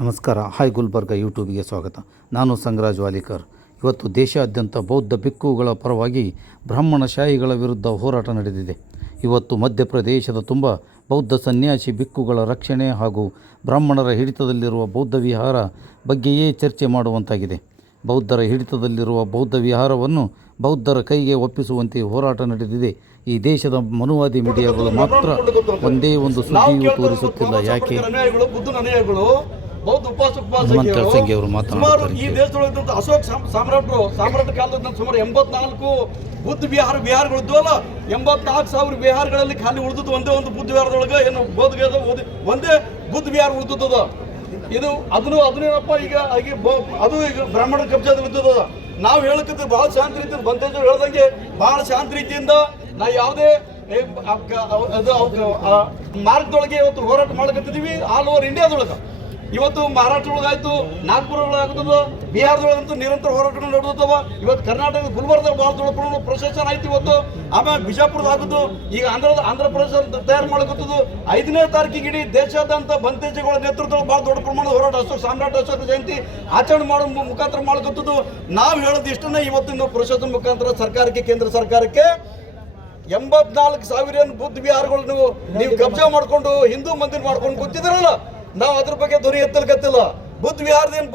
ನಮಸ್ಕಾರ. ಹಾಯ್ ಗುಲ್ಬರ್ಗ ಯೂಟ್ಯೂಬ್ಗೆ ಸ್ವಾಗತ. ನಾನು ಸಂಗರಾಜ್ ವಾಲಿಕರ್. ಇವತ್ತು ದೇಶಾದ್ಯಂತ ಬೌದ್ಧ ಭಿಕ್ಕುಗಳ ಪರವಾಗಿ ಬ್ರಾಹ್ಮಣಶಾಹಿಗಳ ವಿರುದ್ಧ ಹೋರಾಟ ನಡೆದಿದೆ. ಇವತ್ತು ಮಧ್ಯಪ್ರದೇಶದ ತುಂಬ ಬೌದ್ಧ ಸನ್ಯಾಸಿ ಭಿಕ್ಕುಗಳ ರಕ್ಷಣೆ ಹಾಗೂ ಬ್ರಾಹ್ಮಣರ ಹಿಡಿತದಲ್ಲಿರುವ ಬೌದ್ಧ ವಿಹಾರ ಬಗ್ಗೆಯೇ ಚರ್ಚೆ ಮಾಡುವಂತಾಗಿದೆ. ಬೌದ್ಧರ ಹಿಡಿತದಲ್ಲಿರುವ ಬೌದ್ಧ ವಿಹಾರವನ್ನು ಬೌದ್ಧರ ಕೈಗೆ ಒಪ್ಪಿಸುವಂತೆ ಹೋರಾಟ ನಡೆದಿದೆ. ಈ ದೇಶದ ಮನುವಾದಿ ಮೀಡಿಯಾಗಳು ಮಾತ್ರ ಒಂದೇ ಒಂದು ಸುದ್ದಿಯೂ ತೋರಿಸುತ್ತಿಲ್ಲ. ಯಾಕೆ? ಬೌದ್ಧ ಉಪವಾಸ ಸುಮಾರು ಈ ದೇಶದೊಳಗಿದ್ದಂಥ ಅಶೋಕ್ ಸಾಮ್ರಾಟ ಕಾಲದ ಸುಮಾರು 84 ಬುದ್ಧ ವಿಹಾರಗಳು ಇದ್ವಲ್ಲ. 84,000 ವಿಹಾರಗಳಲ್ಲಿ ಖಾಲಿ ಉಳಿದದ್ದು ಒಂದೇ ಒಂದು ಬುದ್ಧ ವಿಹಾರದೊಳಗೆ ಏನು ಬೋಧಗದ ಒಂದೇ ಬುದ್ಧ ವಿಹಾರ ಉಳಿದದ. ಇದು ಅದನ್ನೇನಪ್ಪ ಈಗ ಅದು ಈಗ ಬ್ರಾಹ್ಮಣರ ಕಬ್ಜಾದಲ್ಲಿ ಇದ್ದದ. ನಾವು ಹೇಳಕ್ಕಿದ್ರೆ ಬಹಳ ಶಾಂತಿ ರೀತಿಯಿಂದ ಬಂತೇಜ್ ಹೇಳ್ದಂಗೆ ಬಹಳ ಶಾಂತಿ ರೀತಿಯಿಂದ ನಾವು ಯಾವುದೇ ಮಾರ್ಗದೊಳಗೆ ಇವತ್ತು ಹೋರಾಟ ಮಾಡಕತ್ತಿದ್ದೀವಿ. ಆಲ್ ಓವರ್ ಇಂಡಿಯಾದೊಳಗೆ ಇವತ್ತು ಮಹಾರಾಷ್ಟ್ರ ಒಳಗಾಯ್ತು, ನಾಗ್ಪುರ ಒಳಗಾಗ್ತದ, ಬಿಹಾರದೊಳಗಂತೂ ನಿರಂತರ ಹೋರಾಟಗಳು ನಡೆದವ. ಇವತ್ತು ಕರ್ನಾಟಕದ ಗುಲ್ಬರ್ಗದಾಗ ಭಾಳ ದೊಡ್ಡ ಪ್ರಮಾಣ ಪ್ರೊಸೆಷನ್ ಆಯ್ತು ಇವತ್ತು. ಆಮೇಲೆ ಬಿಜಾಪುರದ ಆಗುದು, ಈಗ ಆಂಧ್ರ ಪ್ರದೇಶ ತಯಾರು ಮಾಡಕತ್ತದು. 5ನೇ ತಾರೀಕಿಗೆ ಇಡೀ ದೇಶಾದ್ಯಂತ ಬಂತೇಜಗಳ ನೇತೃತ್ವದಲ್ಲಿ ಭಾಳ ದೊಡ್ಡ ಪ್ರಮಾಣದ ಹೋರಾಟ ಅಶೋಕ ಜಯಂತಿ ಆಚರಣೆ ಮಾಡೋ ಮುಖಾಂತರ ಮಾಡಕತ್ತದು. ನಾವು ಹೇಳೋದು ಇಷ್ಟನ್ನೇ, ಇವತ್ತಿನ ಪ್ರೊಸೆಷನ್ ಮುಖಾಂತರ ಸರ್ಕಾರಕ್ಕೆ, ಕೇಂದ್ರ ಸರ್ಕಾರಕ್ಕೆ 84,000 ಬುದ್ಧ ವಿಹಾರಗಳು ನೀವು ಕಬ್ಜಾ ಮಾಡ್ಕೊಂಡು ಹಿಂದೂ ಮಂದಿರ ಮಾಡ್ಕೊಂಡು ಕೂತಿದ್ರಲ್ಲ, ನಾವು ಅದ್ರ ಬಗ್ಗೆ ಧ್ವನಿ ಎತ್ತಲ್ಕತ್ತಿಲ್ಲ. ಬುದ್ಧ ವಿಹಾರದೇನು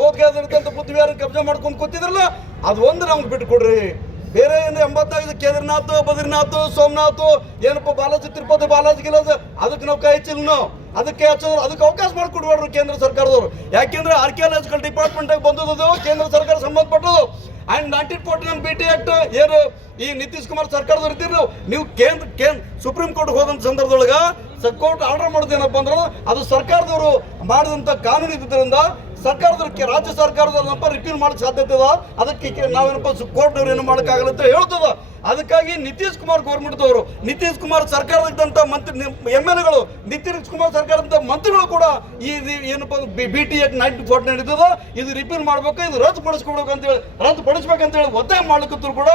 ಬೋಧಗಂತ ಬುದ್ಧ ವಿಹಾರ ಕಬ್ಜಾ ಮಾಡ್ಕೊಂಡು ಕೂತಿದ್ರಲ್ಲ, ಅದು ಒಂದು ನಮ್ಗೆ ಬಿಟ್ಟು ಕೊಡ್ರಿ. ಬೇರೆ ಏನು 85 ಕೇದಾರ್ನಾಥ್, ಬದ್ರಿನಾಥ್, ಸೋಮನಾಥ್, ಏನಪ್ಪ ಬಾಲಾಜಿ, ತಿರುಪತಿ ಬಾಲಾಜಿ ಗಿಲಾಜ್, ಅದಕ್ಕೆ ನಾವು ಕೈ ಹಚ್ಚಿಲ್ಲ. ನಾವು ಅದಕ್ಕೆ ಅವಕಾಶ ಮಾಡಿಕೊಡ್ಬೇಡ್ರಿ ಕೇಂದ್ರ ಸರ್ಕಾರದವರು. ಯಾಕೆಂದ್ರೆ ಆರ್ಕಿಯಾಲಜಿಕಲ್ ಡಿಪಾರ್ಟ್ಮೆಂಟ್ ಬಂದದ್ದು ಕೇಂದ್ರ ಸರ್ಕಾರ ಸಂಬಂಧಪಟ್ಟದು. ಅಂಡ್ 1949 BT ಆಕ್ಟ್ ಏನು ಈ ನಿತೀಶ್ ಕುಮಾರ್ ಸರ್ಕಾರದವ್ರು ಇದ್ದೀರಿ ನೀವು ಕೇಂದ್ರ ಸುಪ್ರೀಂ ಕೋರ್ಟ್ ಹೋದಂಥ ಸಂದರ್ಭದೊಳಗ ಕೋರ್ಟ್ ಆರ್ಡರ್ ಮಾಡೋದೇನಪ್ಪ ಅಂದ್ರೆ ಅದು ಸರ್ಕಾರದವರು ಮಾಡಿದಂಥ ಕಾನೂನು ಇದ್ದಿದ್ದರಿಂದ ಸರ್ಕಾರದವ್ರಿಗೆ ರಾಜ್ಯ ಸರ್ಕಾರದವ್ರನ್ನಪ್ಪ ರಿಪೀಲ್ ಮಾಡಕ್ಕೆ ಸಾಧ್ಯತೆ ಅದ. ಅದಕ್ಕೆ ನಾವೇನಪ್ಪ ಕೋರ್ಟ್ನವ್ರು ಏನು ಮಾಡೋಕ್ಕಾಗಲ್ಲ ಅಂತ ಹೇಳ್ತದ. ಅದಕ್ಕಾಗಿ ನಿತೀಶ್ ಕುಮಾರ್ ಗೌರ್ಮೆಂಟ್ದವರು, ನಿತೀಶ್ ಕುಮಾರ್ ಸರ್ಕಾರದಂಥ ಮಂತ್ರಿ MLAಗಳು, ನಿತೀಶ್ ಕುಮಾರ್ ಸರ್ಕಾರದ ಮಂತ್ರಿಗಳು ಕೂಡ ಈ ಏನಪ್ಪ BT ಆಕ್ಟ್ 1949 ನಡೀತದ, ಇದು ರಿಪೀಲ್ ಮಾಡ್ಬೇಕು, ಇದು ರದ್ದುಪಡಿಸ್ಕೊಡ್ಬೇಕು ಅಂತೇಳಿ ರದ್ದುಪಡಿಸ್ಬೇಕಂತೇಳಿ ಒತ್ತಾಯ ಮಾಡ್ಲಿಕ್ಕಂತೂ ಕೂಡ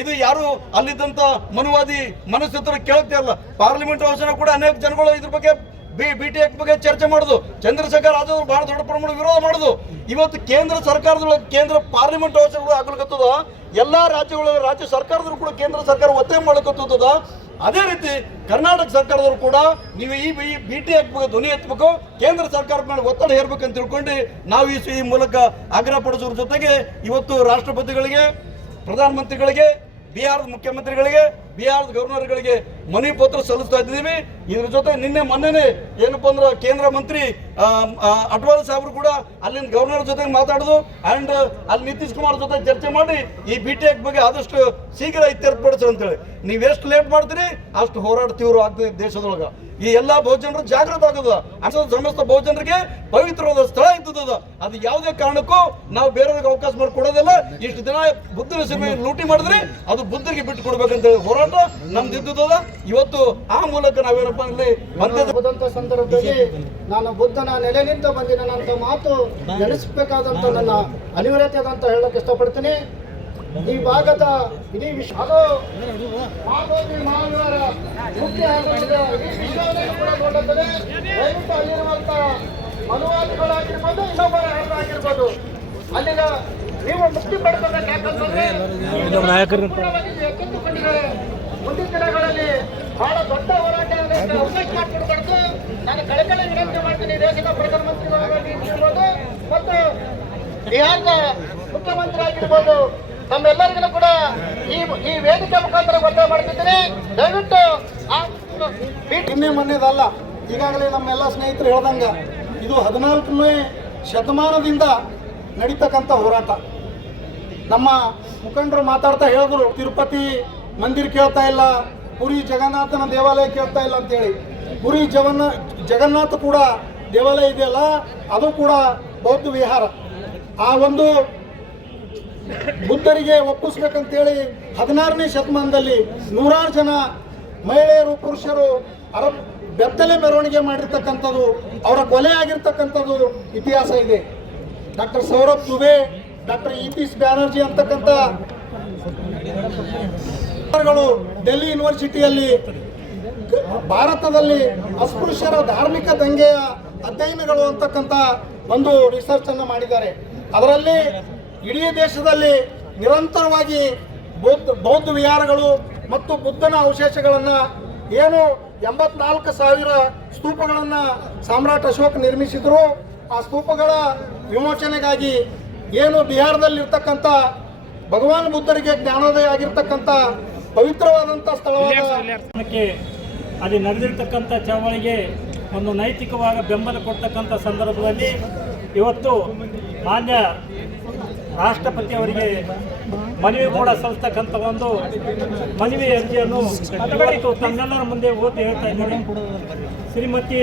ಇದು ಯಾರು ಅಲ್ಲಿದ್ದಂಥ ಮನುವಾದಿ ಮನಸ್ಥಿತರ ಕೇಳಕ್ಕೆ ಅಲ್ಲ. ಪಾರ್ಲಿಮೆಂಟ್ ಹೌಸ್ನ ಕೂಡ ಅನೇಕ ಜನಗಳು ಇದ್ರ ಬಗ್ಗೆ BT ಆಕ್ಟ್ ಬಗ್ಗೆ ಚರ್ಚೆ ಮಾಡೋದು, ಚಂದ್ರಶೇಖರ್ ಆಜಾದ್ ಬಹಳ ದೊಡ್ಡ ಪ್ರಮಾಣ ವಿರೋಧ ಮಾಡೋದು. ಇವತ್ತು ಕೇಂದ್ರ ಸರ್ಕಾರದೊಳಗೆ ಕೇಂದ್ರ ಪಾರ್ಲಿಮೆಂಟ್ ಹೌಸ್ಗಳು ಆಗ್ಲಿಕ್ಕತ್ತದ. ಎಲ್ಲ ರಾಜ್ಯ ಸರ್ಕಾರದವರು ಕೂಡ ಕೇಂದ್ರ ಸರ್ಕಾರ ಒತ್ತಾಯ ಮಾಡ್ಲಿಕ್ಕತ್ತದ. ಅದೇ ರೀತಿ ಕರ್ನಾಟಕ ಸರ್ಕಾರದವರು ಕೂಡ ನೀವು ಈ BT ಆಕ್ಟ್ ಬಗ್ಗೆ ಧ್ವನಿ ಎತ್ತಬೇಕು, ಕೇಂದ್ರ ಸರ್ಕಾರದ ಮೇಲೆ ಒತ್ತಡ ಹೇರ್ಬೇಕಂತ ತಿಳ್ಕೊಂಡು ನಾವು ಈ ಮೂಲಕ ಆಗ್ರಹ ಪಡಿಸೋದ್ರ ಜೊತೆಗೆ ಇವತ್ತು ರಾಷ್ಟ್ರಪತಿಗಳಿಗೆ, ಪ್ರಧಾನಮಂತ್ರಿಗಳಿಗೆ, ಬಿಹಾರದ ಮುಖ್ಯಮಂತ್ರಿಗಳಿಗೆ, ಬಿಹಾರದ ಗವರ್ನರ್ಗಳಿಗೆ ಮನವಿ ಪತ್ರ ಸಲ್ಲಿಸ್ತಾ ಇದ್ದೀವಿ. ಇದ್ರ ಜೊತೆ ಮೊನ್ನೆ ಏನಪ್ಪ ಅಂದ್ರೆ ಕೇಂದ್ರ ಮಂತ್ರಿ ಅಡ್ವಾಣಿ ಸಾಹೇಬರು ಕೂಡ ಅಲ್ಲಿನ ಗವರ್ನರ್ ಜೊತೆ ಮಾತಾಡೋದು ಅಂಡ್ ಅಲ್ಲಿ ನಿತೀಶ್ ಕುಮಾರ್ ಜೊತೆ ಚರ್ಚೆ ಮಾಡಿ ಈ BT ಆಕ್ಟ್ ಬಗ್ಗೆ ಆದಷ್ಟು ಶೀಘ್ರ ಇತ್ಯರ್ಥಪಡಿಸಿ ಅಂತೇಳಿ. ನೀವೆಷ್ಟು ಲೇಟ್ ಮಾಡ್ತೀರಿ ಅಷ್ಟು ಹೋರಾಟ ತೀವ್ರ ಆಗ್ತದೆ ದೇಶದೊಳಗೆ. ಈ ಎಲ್ಲ ಬಹುಜನರು ಜಾಗೃತ ಆಗೋದು. ಸಮಸ್ತ ಬಹುಜನರಿಗೆ ಪವಿತ್ರವಾದ ಸ್ಥಳ ಇದ್ದದ. ಅದು ಯಾವುದೇ ಕಾರಣಕ್ಕೂ ನಾವು ಬೇರೆಯವ್ರಿಗೆ ಅವಕಾಶ ಮಾಡಿ ಕೊಡೋದಿಲ್ಲ. ಇಷ್ಟು ದಿನ ಬುದ್ಧನ ಸೇವೆ ಲೂಟಿ ಮಾಡಿದ್ರೆ ಅದು ಬುದ್ಧರಿಗೆ ಬಿಟ್ಟು ಕೊಡ್ಬೇಕಂತೇಳಿ ಹೋರಾಟ ನಮ್ದು ಇದ್ದದ. ಇವತ್ತು ಆ ಮೂಲಕ ನಾವೇನಪ್ಪ ಇಲ್ಲಿ ಬಂದಂತ ಸಂದರ್ಭದಲ್ಲಿ ನಾನು ಬುದ್ಧನ ನೆಲೆನಿಂದ ಬಂದಿನ ಮಾತು ನೆನೆಸಬೇಕಾದಂತ ನನ್ನ ಅನಿವಾರ್ಯತೆ ಅಂತ ಹೇಳಕ್ ಇಷ್ಟಪಡ್ತೀನಿ. ಈ ಭಾಗದ ಇಡೀ ಅದು ಮಹಾವೀರ ಮುಖ್ಯ ಕೂಡ ನೋಡುತ್ತದೆ. ದಯವಿಟ್ಟು ಅಲ್ಲಿರುವಂತ ಮನುವಾದಿಗಳಾಗಿರ್ಬೋದು, ಇನ್ನೊಬ್ಬರ ಆಗಿರ್ಬೋದು, ಅಲ್ಲಿನ ನೀವು ಮುಕ್ತಿ ಪಡ್ಕೋಬೇಕಂತಂದ್ರೆ ಎಚ್ಚೆತ್ತುಕೊಂಡಿದ್ದಾರೆ. ಮುಂದಿನ ದಿನಗಳಲ್ಲಿ ಬಹಳ ದೊಡ್ಡ ಹೋರಾಟ ಅವಕಾಶ ಮಾಡಿಕೊಡ್ಬಾರ್ದು. ನಾನು ಕಳಕಳಿ ವಿನಂತಿ ಮಾಡ್ತೀನಿ ದೇಶದ ಪ್ರಧಾನಮಂತ್ರಿಗಳಾಗಿರ್ಬೋದು ಮತ್ತು ಬಿಹಾರದ ಮುಖ್ಯಮಂತ್ರಿ ಆಗಿರ್ಬೋದು, ನಮ್ಮೆಲ್ಲರಿಗೂ ಕೂಡ ಈ ವೇದಿಕೆ ಮುಖಾಂತರ ಒತ್ತಾಯ ಮಾಡ್ತಿದ್ದೀನಿ. ದಯವಿಟ್ಟು ನಿನ್ನೆ ಮೊನ್ನೆದಲ್ಲ, ಈಗಾಗಲೇ ನಮ್ಮೆಲ್ಲ ಸ್ನೇಹಿತರು ಹೇಳ್ದಂಗ ಇದು 14ನೇ ಶತಮಾನದಿಂದ ನಡೀತಕ್ಕಂಥ ಹೋರಾಟ. ನಮ್ಮ ಮುಖಂಡರು ಮಾತಾಡ್ತಾ ಹೇಳಿದ್ರು, ತಿರುಪತಿ ಮಂದಿರ ಕೇಳ್ತಾ ಇಲ್ಲ, ಪುರಿ ಜಗನ್ನಾಥನ ದೇವಾಲಯ ಕೇಳ್ತಾ ಇಲ್ಲ ಅಂತೇಳಿ. ಪುರಿ ಜಗನ್ನಾಥ ಕೂಡ ದೇವಾಲಯ ಇದೆಯಲ್ಲ, ಅದು ಕೂಡ ಬೌದ್ಧ ವಿಹಾರ. ಆ ಒಂದು ಬುದ್ಧರಿಗೆ ಒಪ್ಪಿಸ್ಬೇಕಂತೇಳಿ 16ನೇ ಶತಮಾನದಲ್ಲಿ 100 ಜನ ಮಹಿಳೆಯರು, ಪುರುಷರು ಬೆತ್ತಲೆ ಮೆರವಣಿಗೆ ಮಾಡಿರ್ತಕ್ಕಂಥದ್ದು, ಅವರ ಕೊಲೆ ಆಗಿರ್ತಕ್ಕಂಥದ್ದು ಇತಿಹಾಸ ಇದೆ. ಡಾಕ್ಟರ್ ಸೌರಭ್ ದುಬೆ, ಡಾಕ್ಟರ್ ಇತೀಶ್ ಬ್ಯಾನರ್ಜಿ ಅಂತಕ್ಕಂಥ ಡೆಲ್ಲಿ ಯೂನಿವರ್ಸಿಟಿಯಲ್ಲಿ ಭಾರತದಲ್ಲಿ ಅಸ್ಪೃಶ್ಯರ ಧಾರ್ಮಿಕ ದಂಗೆಯ ಅಧ್ಯಯನಗಳು ಅಂತಕ್ಕಂಥ ಒಂದು ರಿಸರ್ಚನ್ನು ಮಾಡಿದ್ದಾರೆ. ಅದರಲ್ಲಿ ಇಡೀ ದೇಶದಲ್ಲಿ ನಿರಂತರವಾಗಿ ಬೌದ್ಧ ವಿಹಾರಗಳು ಮತ್ತು ಬುದ್ಧನ ಅವಶೇಷಗಳನ್ನು ಏನು 84,000 ಸ್ತೂಪಗಳನ್ನು ಸಾಮ್ರಾಟ್ ಅಶೋಕ್ ನಿರ್ಮಿಸಿದ್ರು. ಆ ಸ್ತೂಪಗಳ ವಿಮೋಚನೆಗಾಗಿ ಏನು ಬಿಹಾರದಲ್ಲಿರ್ತಕ್ಕಂಥ ಭಗವಾನ್ ಬುದ್ಧರಿಗೆ ಜ್ಞಾನೋದಯ ಆಗಿರ್ತಕ್ಕಂಥ ಪವಿತ್ರವಾದಂಥ ಸ್ಥಳವಾಗಿ ಅಲ್ಲಿ ನಡೆದಿರ್ತಕ್ಕಂಥ ಚಳವಳಿಗೆ ಒಂದು ನೈತಿಕವಾಗಿ ಬೆಂಬಲ ಕೊಡ್ತಕ್ಕಂಥ ಸಂದರ್ಭದಲ್ಲಿ ಇವತ್ತು ಮಾನ್ಯ ರಾಷ್ಟ್ರಪತಿಯವರಿಗೆ ಮನವಿ ಕೂಡ ಸಲ್ಲಿಸ್ತಕ್ಕಂಥ ಒಂದು ಮನವಿ ಅರ್ಜಿಯನ್ನು ಇವತ್ತು ತಮ್ಮೆಲ್ಲರ ಮುಂದೆ ಓದಿ ಹೇಳ್ತಾ ಇದ್ದೀನಿ. ಶ್ರೀಮತಿ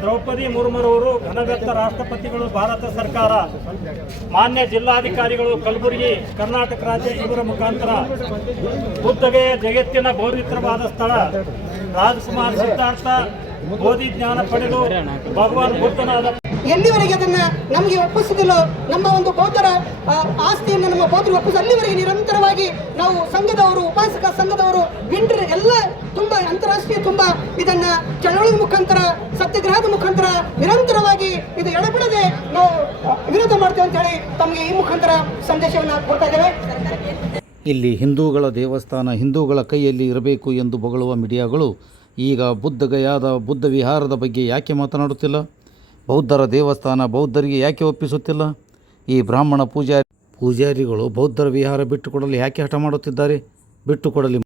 ದ್ರೌಪದಿ ಮುರ್ಮುರವರು ಘನವ್ಯಕ್ತ ರಾಷ್ಟ್ರಪತಿಗಳು, ಭಾರತ ಸರ್ಕಾರ, ಮಾನ್ಯ ಜಿಲ್ಲಾಧಿಕಾರಿಗಳು ಕಲಬುರಗಿ ಕರ್ನಾಟಕ ರಾಜ್ಯ ಇವರ ಮುಖಾಂತರ ಬುದ್ಧಗೆಯ ಜಗತ್ತಿನ ಪವಿತ್ರವಾದ ಸ್ಥಳ ರಾಜಕುಮಾರ್ ಸಿದ್ಧಾರ್ಥ ಬೋಧಿ ಜ್ಞಾನ ಪಡೆದು ಭಗವಾನ್ ಬುದ್ಧನಾದ ಎಲ್ಲಿವರೆಗೆ ಅದನ್ನ ನಮಗೆ ಒಪ್ಪಿಸುವುದಿಲ್ಲೋ, ನಮ್ಮ ಒಂದು ಬೌದ್ಧರ ಆಸ್ತಿಯನ್ನು ನಮ್ಮ ಬೌದ್ಧರು ಒಪ್ಪಿಸ ಅಲ್ಲಿವರೆಗೆ ನಿರಂತರವಾಗಿ ನಾವು ಸಂಘದವರು, ಉಪಾಸಕ ಸಂಘದವರು, ವಿಂಟರ್ ಎಲ್ಲ ತುಂಬಾ ಅಂತಾರಾಷ್ಟ್ರೀಯ ತುಂಬಾ ಇದನ್ನ ಚಳವಳಿ ಮುಖಾಂತರ, ಸತ್ಯಾಗ್ರಹದ ಮುಖಾಂತರ ನಿರಂತರವಾಗಿ ಇದು ಎಡಬಿಡದೆ ನಾವು ವಿರೋಧ ಮಾಡ್ತೇವೆ ಅಂತ ಹೇಳಿ ತಮಗೆ ಈ ಮುಖಾಂತರ ಸಂದೇಶವನ್ನು ಕೊಡ್ತಾ ಇದ್ದೇವೆ. ಇಲ್ಲಿ ಹಿಂದೂಗಳ ದೇವಸ್ಥಾನ ಹಿಂದೂಗಳ ಕೈಯಲ್ಲಿ ಇರಬೇಕು ಎಂದು ಬೊಗಳುವ ಮೀಡಿಯಾಗಳು ಈಗ ಬುದ್ಧಗಯಾದ ಬುದ್ಧ ವಿಹಾರದ ಬಗ್ಗೆ ಯಾಕೆ ಮಾತನಾಡುತ್ತಿಲ್ಲ? ಬೌದ್ಧರ ದೇವಸ್ಥಾನ ಬೌದ್ಧರಿಗೆ ಯಾಕೆ ಒಪ್ಪಿಸುತ್ತಿಲ್ಲ? ಈ ಬ್ರಾಹ್ಮಣ ಪೂಜಾರಿಗಳು ಬೌದ್ಧರ ವಿಹಾರ ಬಿಟ್ಟುಕೊಡಲು ಯಾಕೆ ಹಠ ಮಾಡುತ್ತಿದ್ದಾರೆ? ಬಿಟ್ಟುಕೊಡಲಿ.